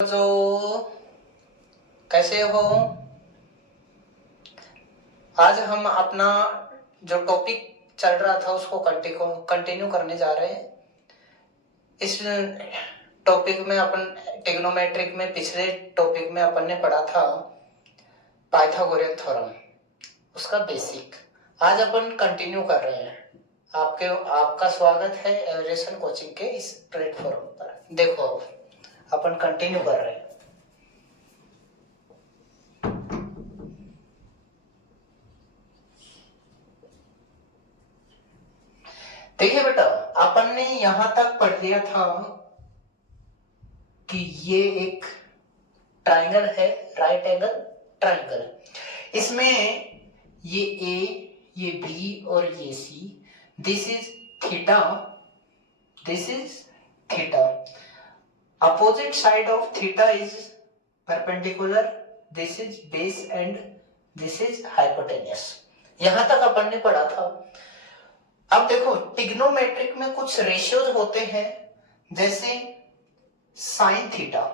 जो कैसे हो? आज हम अपना जो टॉपिक चल रहा था उसको कंटिन्यू करने जा रहे हैं। इस टॉपिक में अपन ट्रिग्नोमेट्रिक में पिछले टॉपिक में अपन ने पढ़ा था पाइथागोरियन थ्योरम, उसका बेसिक। आज अपन कंटिन्यू कर रहे हैं। आपका स्वागत है एवरेशन कोचिंग के इस प्लेटफॉर्म पर। देखो अपन कंटिन्यू कर रहे हैं। देखिए बेटा, अपन ने यहां तक पढ़ लिया था कि ये एक ट्राइंगल है, राइट एंगल ट्राइंगल। इसमें ये ए, ये बी और ये C, this is theta, this is theta. Opposite side of theta is perpendicular, this is base and this is hypotenuse. यहां तक अपन ने पढ़ा था। अब देखो ट्रिग्नोमेट्रिक में कुछ रेशियोज होते हैं, जैसे साइन थीटा,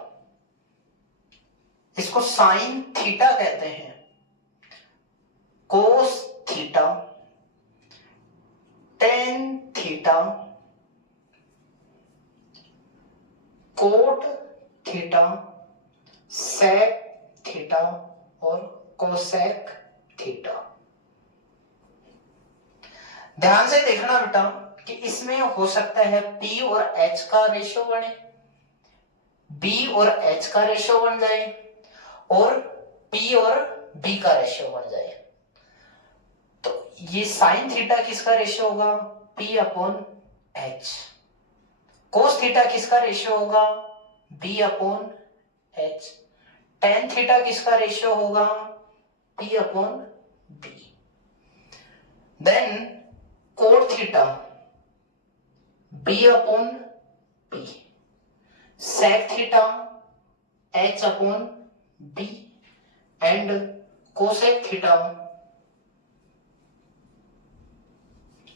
इसको साइन थीटा कहते हैं, cos theta, tan theta, cot theta, sec theta और कोसेक थीटा। ध्यान से देखना बेटा कि इसमें हो सकता है P और H का रेशियो बने, B और H का रेशियो बन जाए और P और B का रेशियो बन जाए। तो ये साइन थीटा किसका रेशियो होगा? P upon H। Cos theta किसका रेशियो होगा? B upon H। Tan theta किसका रेशियो होगा? P upon B। Then cot theta B upon P, sec theta H upon B and cosec theta,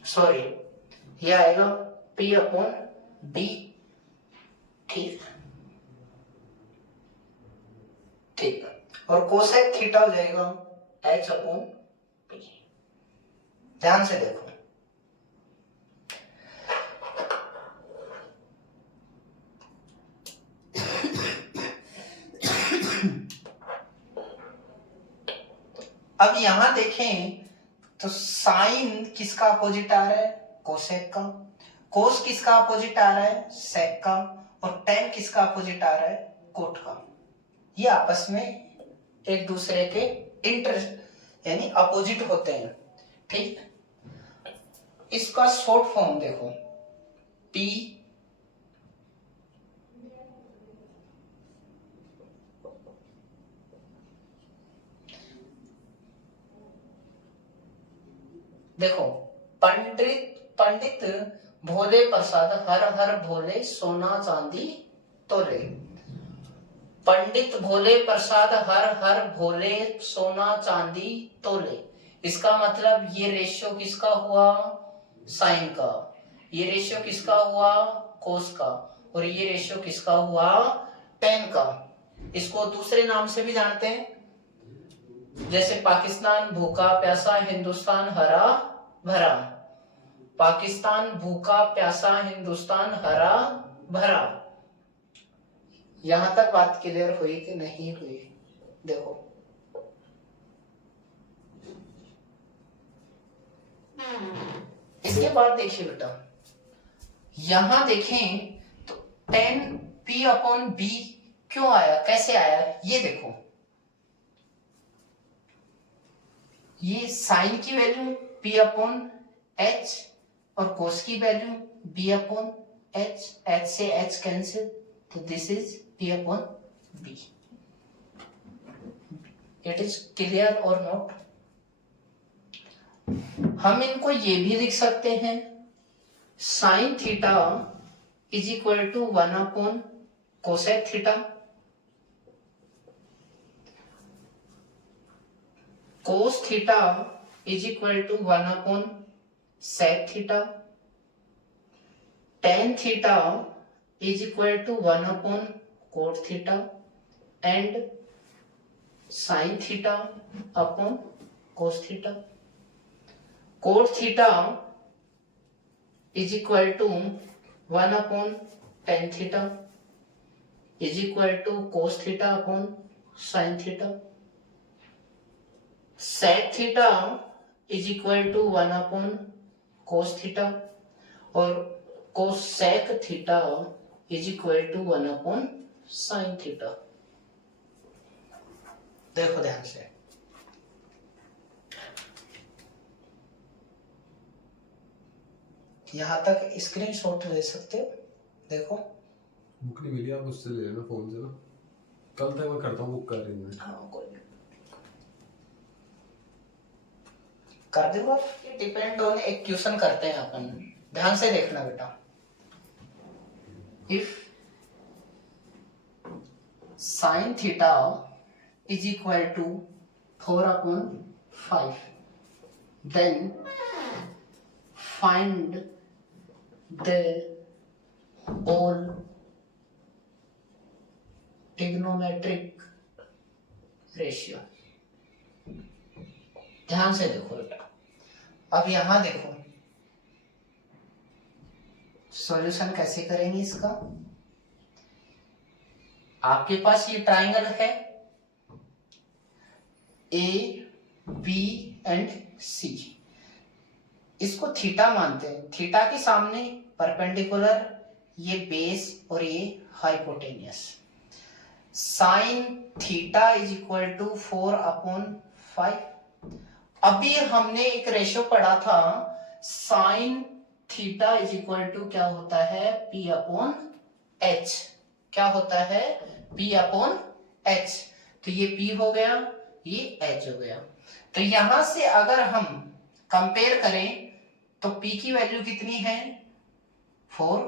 sorry ये आएगा P upon B। ठीक ठीक, और cosec theta हो जाएगा H अपॉन P। ध्यान से देखो, अब यहां देखें तो साइन किसका अपोजिट आ रहा है? कोसेक का। कोस किसका अपोजिट आ रहा है? सेक का। और टेन किसका अपोजिट आ रहा है? कोट का। ये आपस में एक दूसरे के यानी अपोजिट होते हैं। ठीक, इसका शॉर्ट फॉर्म देखो, P देखो, पंडित भोले प्रसाद हर हर भोले सोना चांदी तोले। पंडित भोले प्रसाद हर हर भोले सोना चांदी तोले। इसका मतलब ये रेशियो किसका हुआ? साइन का। ये रेशियो किसका हुआ? कोस का। और ये रेशियो किसका हुआ? टेन का। इसको दूसरे नाम से भी जानते हैं, जैसे पाकिस्तान भूखा प्यासा, हिंदुस्तान हरा भरा। पाकिस्तान भूखा प्यासा, हिंदुस्तान हरा भरा। यहां तक बात क्लियर हुई कि नहीं हुई? देखो इसके बाद देखिए बेटा, यहां देखें तो टेन P अपॉन B क्यों आया, कैसे आया? ये देखो, ये साइन की वैल्यू P अपॉन H और कोस की value B upon H, H से H कैंसिल, तो this is P upon B। It is clear और नॉट? हम इनको ये भी लिख सकते हैं, sine theta is equal to 1 upon cosec theta, cos theta is equal to 1 upon sec theta, tan theta is equal to 1 upon cot theta and sine theta upon cos theta. Cot theta is equal to 1 upon ten theta is equal to cos theta upon sine theta. Sec theta is equal to 1 upon cos theta और cosec theta is equal to 1 upon sine theta. देखो ध्यान से, यहां तक screenshot ले सकते हो. देखो बुक नहीं मिली, आप उससे ले लेना फोन से ना. कल तक मैं करता हूँ बुक कर रही हूँ. हाँ कोई कर देगा. डिपेंड ऑन एक क्वेश्चन करते हैं अपन, ध्यान से देखना बेटा. If sine theta is equal to 4 upon 5 then find the all trigonometric ratio. ध्यान से देखो बेटा. अब यहां देखो सॉल्यूशन कैसे करेंगे इसका. आपके पास ये ट्राइंगल है ए बी एंड सी. इसको थीटा मानते हैं. थीटा के सामने परपेंडिकुलर ये बेस और ये hypotenuse. Sine theta is equal to 4 upon 5. अभी हमने एक रेशियो पढ़ा था, sine theta is equal to क्या होता है, पी अपॉन एच. क्या होता है, पी अपॉन एच. तो ये पी हो गया, ये एच हो गया. तो यहां से अगर हम कंपेयर करें तो पी की वैल्यू कितनी है 4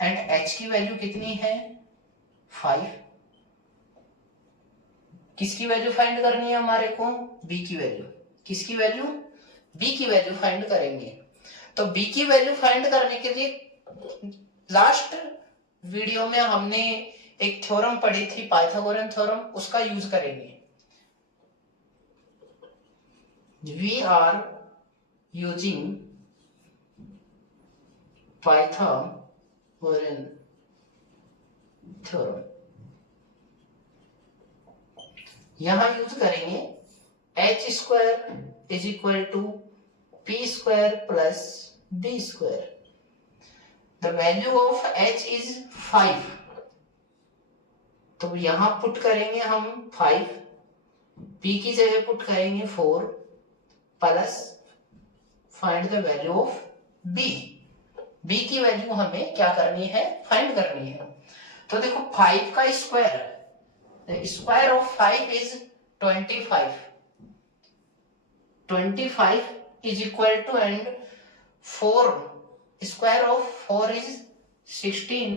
एंड एच की वैल्यू कितनी है 5. किसकी वैल्यू फाइंड करनी है हमारे को, बी की वैल्यू. किसकी वैल्यू, बी की वैल्यू फाइंड करेंगे. तो बी की वैल्यू फाइंड करने के लिए लास्ट वीडियो में हमने एक थ्योरम पढ़ी थी, पाइथागोरन थ्योरम, उसका यूज करेंगे. We are using Pythagorean theorem. यहां यूज करेंगे H square is equal to P square plus B square. The value of H is 5. तो यहां पुट करेंगे हम 5, पी की जगह पुट करेंगे 4 plus find the value of B. B की वैल्यू हमें क्या करनी है, फाइंड करनी है. तो देखो 5 का square, square of 5 is 25. 25 is equal to and 4 square of 4 is 16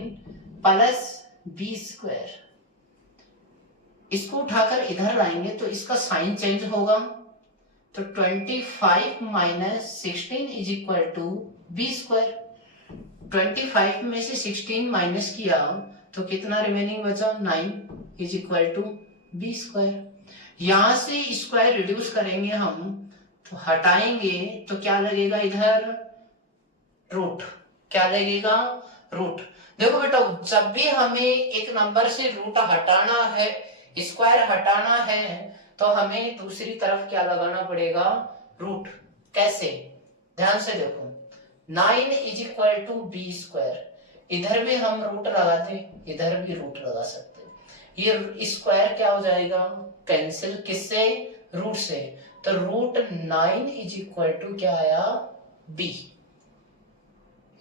plus b square. इसको उठाकर इधर लाएंगे तो इसका साइन चेंज होगा. तो 25 minus 16 is equal to B square. 25 में से 16 माइनस किया तो कितना रिमेनिंग बचा, 9 is equal to B square. यहां से स्क्वायर रिड्यूस करेंगे हम तो हटाएंगे तो क्या लगेगा इधर, रूट. क्या लगेगा, रूट. देखो बेटा जब भी हमें एक नंबर से रूट हटाना है, स्क्वायर हटाना है, तो हमें दूसरी तरफ क्या लगाना पड़ेगा, रूट. कैसे, ध्यान से देखो. 9 is equal to B square. इधर भी हम रूट लगा दे, इधर भी रूट लगा सकते. ये स्क्वायर क्या हो जाएगा, कैंसिल. किससे, रूट से. तो रूट 9 इज इक्वल टू क्या आया, बी.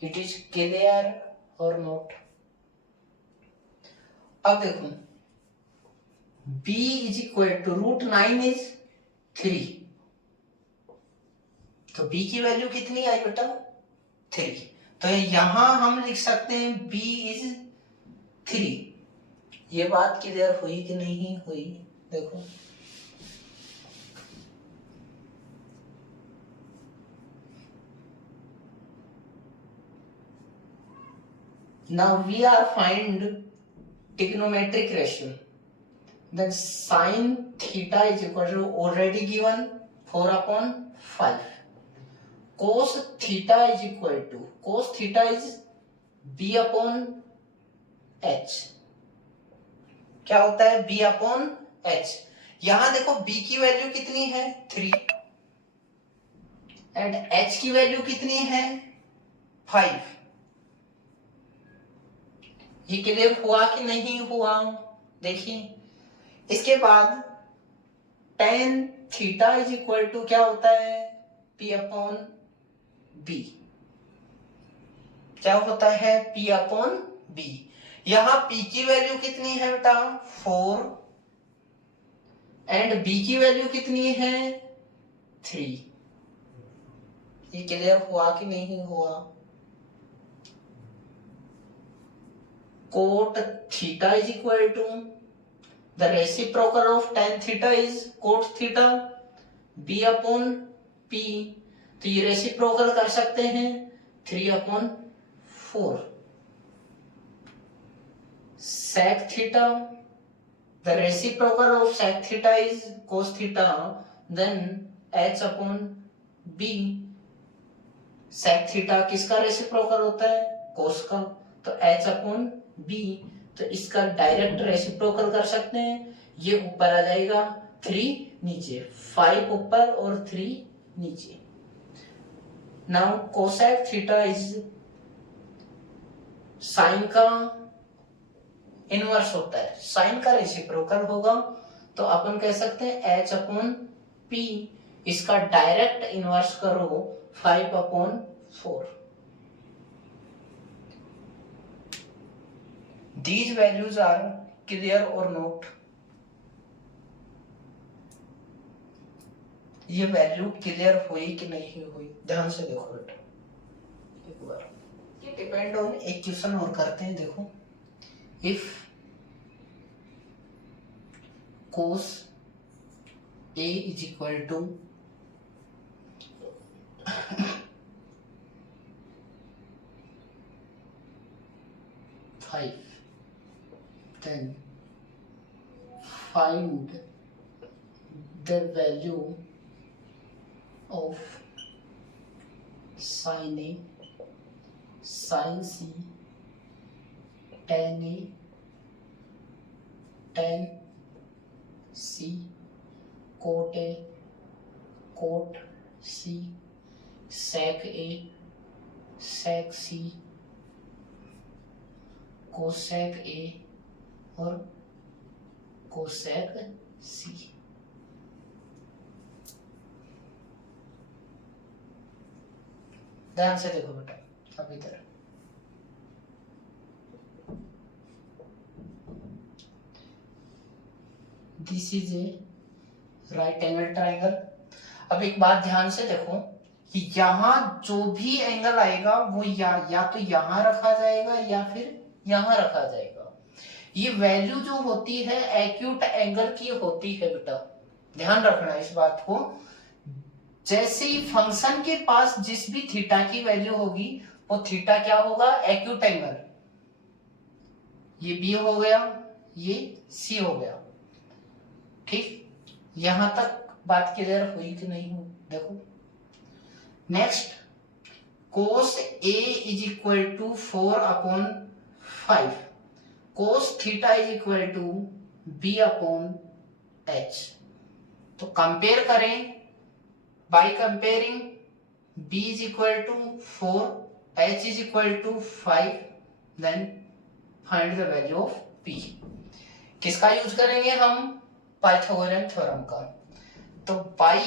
इट इज क्लियर और नोट. अब देखो b is equal to root 9 is 3. तो b की वैल्यू कितनी आई बेटा, 3. तो यहां हम लिख सकते हैं b इज 3. ये बात क्लियर हुई कि नहीं हुई, देखो. Now we are find trigonometric ratio. then sin theta is equal to already given 4/5. Cos theta is equal to, cos theta is b/h. क्या होता है b/h? यहां देखो b की वैल्यू कितनी है 3 एंड h की वैल्यू कितनी है 5. ये क्लियर हुआ कि नहीं हुआ? देखिए इसके बाद tan theta is equal to क्या होता है p/b. क्या होता है p/b. यहां p की वैल्यू कितनी है बेटा 4 एंड b की वैल्यू कितनी है 3. ये क्लियर हुआ कि नहीं हुआ? cot theta is equal to the reciprocal of tan theta is cot theta b/p. तो ये रेसिप्रोकल कर सकते हैं 3/4. sec theta, the reciprocal of sec theta is cos theta, then h/b. sec theta किसका रेसिप्रोकल होता है cos का, तो h/b. तो इसका डायरेक्ट रेसिप्रोकल कर सकते हैं. ये ऊपर आ जाएगा 3 नीचे, 5 ऊपर और 3 नीचे. Now cosec theta is sine का इनवर्स होता है, साइन का रेसिप्रोकल होगा. तो अपन कह सकते हैं h/p. इसका डायरेक्ट इनवर्स करो 5/4. These values are clear or not? ये वैल्यू क्लियर हुई कि नहीं हुई? ध्यान से देखो बेटा एक बार. ये डिपेंड ऑन एक क्वेश्चन और करते हैं. देखो if cos A is equal to 5, then find the value of sin A, sin C, tan A, tan C, cot A, cot C, sec A, sec C, cosec A और cosec C. ध्यान से देखो बेटा अब इधर this is a right angle triangle. अब एक बात ध्यान से देखो कि यहां जो भी एंगल आएगा वो या तो यहां रखा जाएगा या फिर यहां रखा जाएगा. ये वैल्यू जो होती है एक्यूट एंगल की होती है बेटा, ध्यान रखना इस बात को. जैसे ही फंक्शन के पास जिस भी थीटा की वैल्यू होगी वो थीटा क्या होगा एक्यूट एंगल. ये बी हो गया, ये सी हो गया. ठीक, यहां तक बात क्लियर हुई कि नहीं हुई? देखो next cos A is equal to 4/5. cos theta is equal to b/h. तो कंपेयर करें by comparing b is equal to 4, h is equal to 5, then find the value of p. किसका यूज करेंगे हम? पाइथागोरियन थ्योरम का. तो by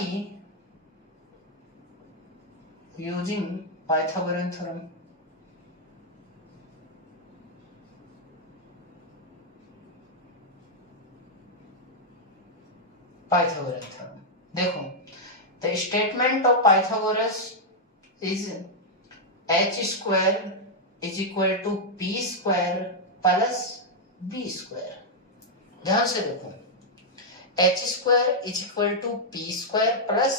using Pythagorean theorem देखो the statement of Pythagoras is h square is equal to p square plus b square. ध्यान से देखो h square is equal to p square plus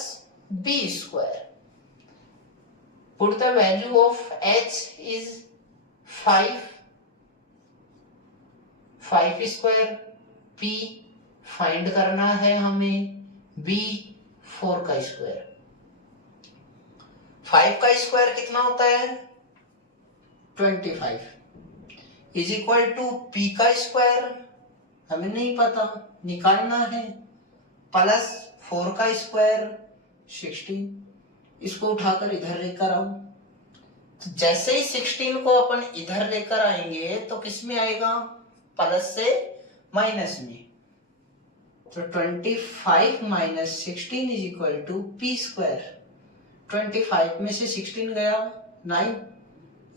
b square. Put the value of h is 5 square, p find करना है हमें b 4 का square. 5 का square कितना होता है 25 इज इक्वल टू p का स्क्वायर हमें नहीं पता, निकालना है, प्लस 4 का स्क्वायर 16। इसको उठाकर इधर लेकर आओ। तो जैसे ही 16 को अपन इधर लेकर आएंगे तो किस में आएगा, प्लस से माइनस में। तो 25 minus 16 is equal to P square. 25 में से 16 गया 9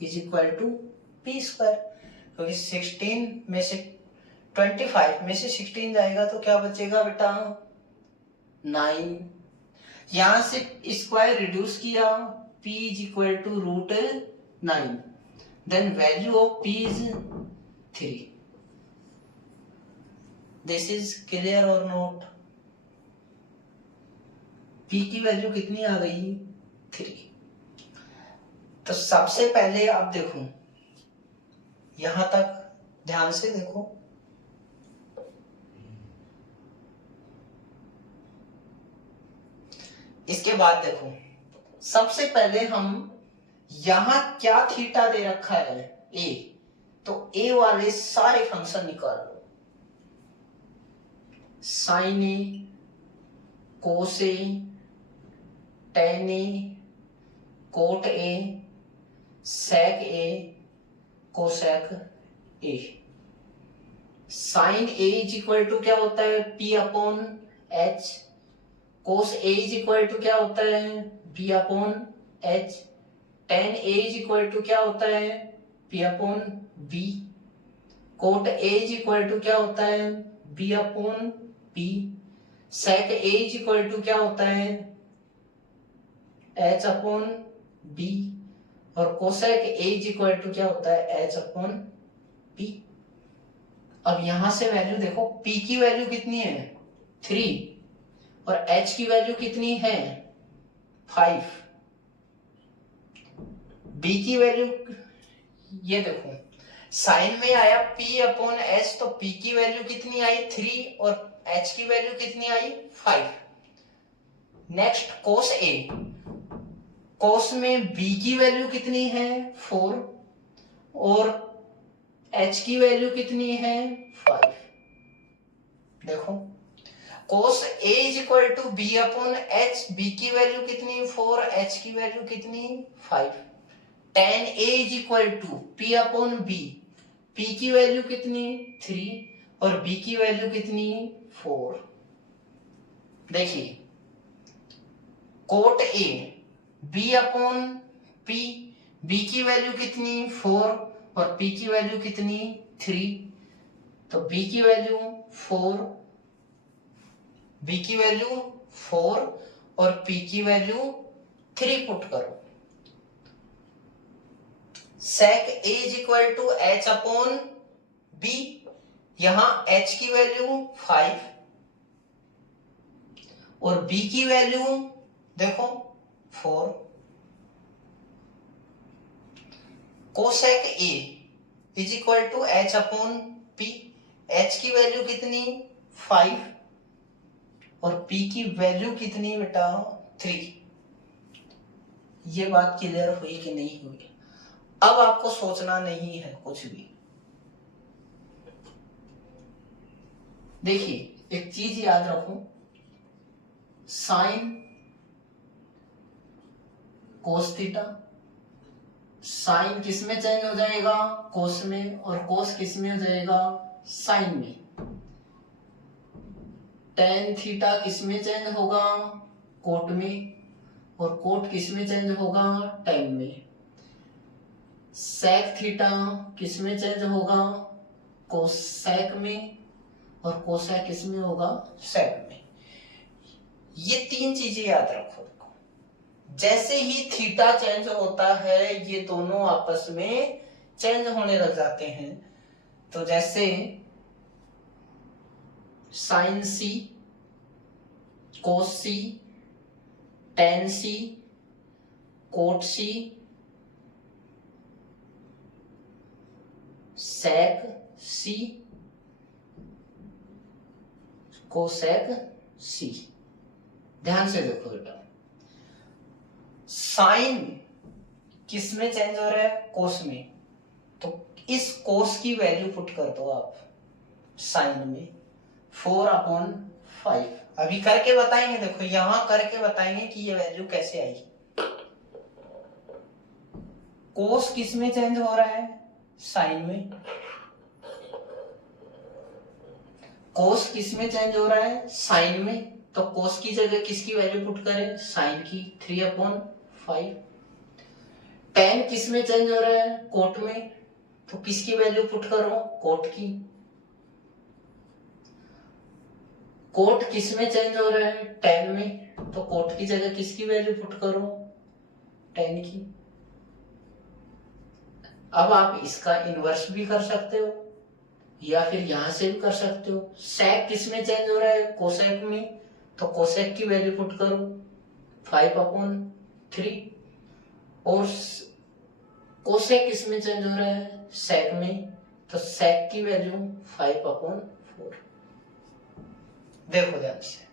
is equal to P square. क्योंकि 16 में से 25 में से 16 जाएगा तो क्या बचेगा बेटा 9। यहां से स्क्वायर रिड्यूस किया, p is equal to root 9, then value of p is 3। This is clear और नोट। p की वैल्यू कितनी आ गई 3। तो सबसे पहले आप देखो, यहां तक ध्यान से देखो, इसके बाद देखो, सबसे पहले हम यहां क्या थीटा दे रखा है a, तो a वाले सारे फंक्शन निकाल लो। Sine A, cos A, tan A, cot A, sec A, cosec A. Sine A is equal to क्या होता है p upon h, cos A is equal to क्या होता है b upon h, tan A is equal to क्या होता है p upon b, cot A is equal to क्या होता है b upon p, sec A is equal to क्या होता है h अपॉन b, और cosec A is equal to क्या होता है h अपॉन p। अब यहां से वैल्यू देखो, p की वैल्यू कितनी है 3 और h की वैल्यू कितनी है 5, b की वैल्यू ये देखो, साइन में आया p अपॉन h, तो p की वैल्यू कितनी आई 3 और h की वैल्यू कितनी आई 5। नेक्स्ट कोस a, कोस में b की वैल्यू कितनी है 4 और h की वैल्यू कितनी है 5। देखो, cos a is equal to B upon h, b की वैल्यू कितनी 4, h की वैल्यू कितनी 5। Tan a is equal to p upon b, p की वैल्यू कितनी 3 और b की वैल्यू कितनी 4। देखिए, cot a, b upon p, b की वैल्यू कितनी 4 और p की वैल्यू कितनी 3, तो b की वैल्यू 4, b की वैल्यू 4 और p की वैल्यू 3 पुट करो। Sec a is equal to h upon b, यहां h की वैल्यू 5 और b की वैल्यू देखो 4। Cosec a is equal to h upon p, h की वैल्यू कितनी 5 और p की वैल्यू कितनी बेटा 3। ये बात क्लियर हुई कि नहीं हुई। अब आपको सोचना नहीं है कुछ भी। देखिए, एक चीज याद रखो, साइन कोस थीटा, साइन किस में चेंज हो जाएगा कोस में, और कोस किस में हो जाएगा साइन में। टेन थीटा किस में चेंज होगा कोट में, और कोट किस में चेंज होगा टेन में। सेक थीटा किस में चेंज होगा कोसेक में, और कोसेक किस में होगा सेक में। ये तीन चीजें याद रखो। जैसे ही थीटा चेंज होता है ये दोनों आपस में चेंज होने लग जाते हैं। तो जैसे साइन सी, कोस सी, टेन सी, कोट सी, सेक सी, कोसेक सी। ध्यान से देखो बेटा, साइन किस में चेंज हो रहा है? कोस में। तो इस कोस की वैल्यू पुट कर दो आप साइन में, 4/5। अभी करके बताएंगे, देखो यहां करके बताएंगे कि ये वैल्यू कैसे आई। कोस किस में चेंज हो रहा है? साइन में। कोस किस में चेंज हो रहा है? साइन में। तो कोस की जगह किसकी वैल्यू पुट करें? साइन की, 3/5। टेन किस में चेंज हो रहा है? कोट में। तो किसकी वैल्यू पुट करो? कोट की। कोट किस में चेंज हो रहा है? टेन में। तो कोट की जगह किसकी वैल्यू पुट करो? टेन की। अब आप इसका इनवर्स भी कर सकते हो या फिर यहां से भी कर सकते हो। सेक किस में चेंज हो रहा है? कोसेक में। तो कोसेक की वैल्यू पुट करो 5/3। और कोसेक किस में चेंज हो रहा है? सेक में। तो सेक की वैल्यू 5/4। देखो ध्यान से,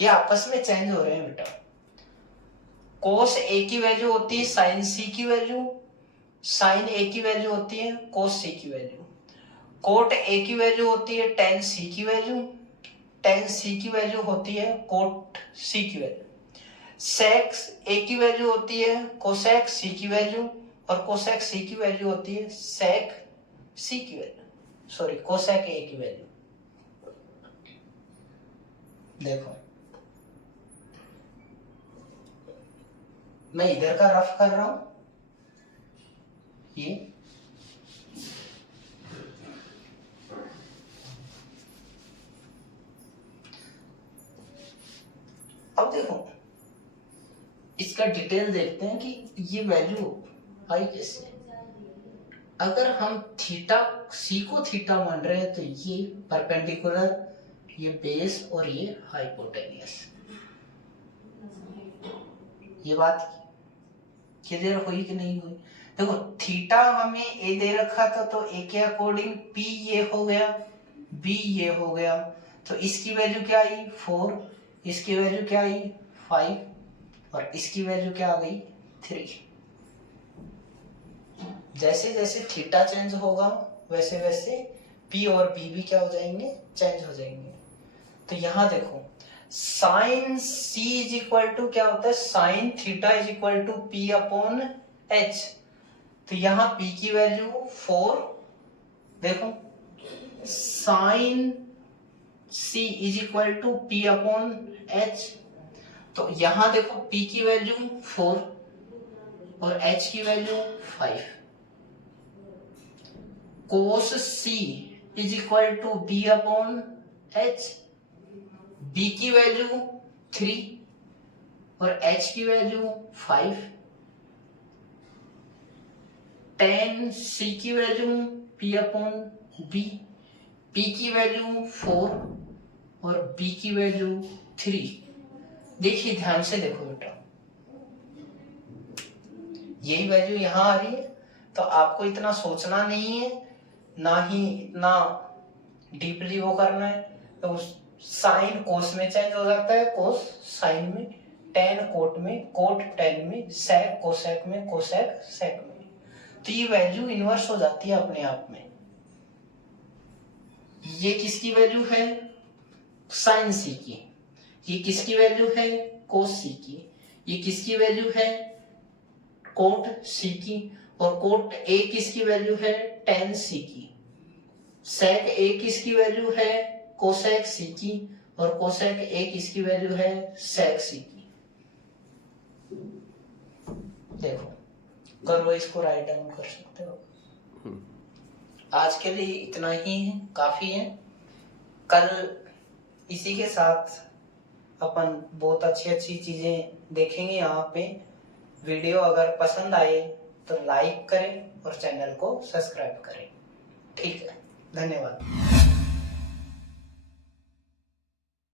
ये आपस में चेंज हो रहे हैं बेटा। कोस ए की वैल्यू होती है साइन सी की वैल्यू, साइन ए की वैल्यू होती है कोस सी की वैल्यू। कोट ए की वैल्यू होती है टेन सी की वैल्यू, टेन सी की वैल्यू होती है कोट सी की वैल्यू। सेक ए की वैल्यू होती है कोसेक सी की वैल्यू, और कोसेक सी की वैल्यू होती है सेक सी की वैल्यू, सॉरी कोसेक ए की वैल्यू। देखो मैं इधर का रफ कर रहा हूं, ये अब देखो इसका डिटेल देखते हैं कि ये वैल्यू आई कैसे। अगर हम थीटा सी को थीटा मान रहे हैं तो ये परपेंडिकुलर, ये बेस और ये हाइपोटेनियस। ये बात क्लियर हुई कि नहीं हुई? देखो थीटा हमें ए दे रखा था, तो ए के अकॉर्डिंग पी ये हो गया, बी ये हो गया। तो इसकी वैल्यू क्या आई? 4। इसकी वैल्यू क्या आई? 5। और इसकी वैल्यू क्या आ गई? 3। जैसे जैसे थीटा चेंज होगा वैसे वैसे पी और बी भी क्या हो जाएंगे? चेंज हो जाएंगे। तो यहां देखो sine C is equal to क्या होता है? Sine theta is equal to P/H। तो यहां P की वैल्यू 4। देखो sine C is equal to P/H। तो यहां देखो P की वैल्यू 4 और H की value 5। Cos C is equal to B/H। B की वैल्यू 3 और H की वैल्यू 5। tan C की वैल्यू P/B। P की वैल्यू 4 और B की वैल्यू 3। देखिए ध्यान से देखो बेटा, यही वैल्यू यहां आ रही है। तो आपको इतना सोचना नहीं है, ना ही इतना डीपली वो करना है। तो साइन कोस में चेंज हो जाता है, कोस साइन में, टेन कोट में, कोट टेन में, सेक कोसेक में, कोसेक सेक में। तो ये वैल्यू इनवर्स हो जाती है अपने आप में। ये किसकी वैल्यू है? साइन सी की। ये किसकी वैल्यू है? कोस सी की। ये किसकी वैल्यू है? कोट सी की। और कोट ए किसकी वैल्यू है? टेन सी की। सेक ए किसकी वैल्यू है? कोसेक सी की। और कोसेक ए किसकी वैल्यू है? सेक सी की। देखो करो, इसको राइट डाउन कर सकते हो। आज के लिए इतना ही है, काफी है। कल इसी के साथ अपन बहुत अच्छी अच्छी चीजें देखेंगे यहाँ पे। वीडियो अगर पसंद आए तो लाइक करें और चैनल को सब्सक्राइब करें। ठीक है, धन्यवाद।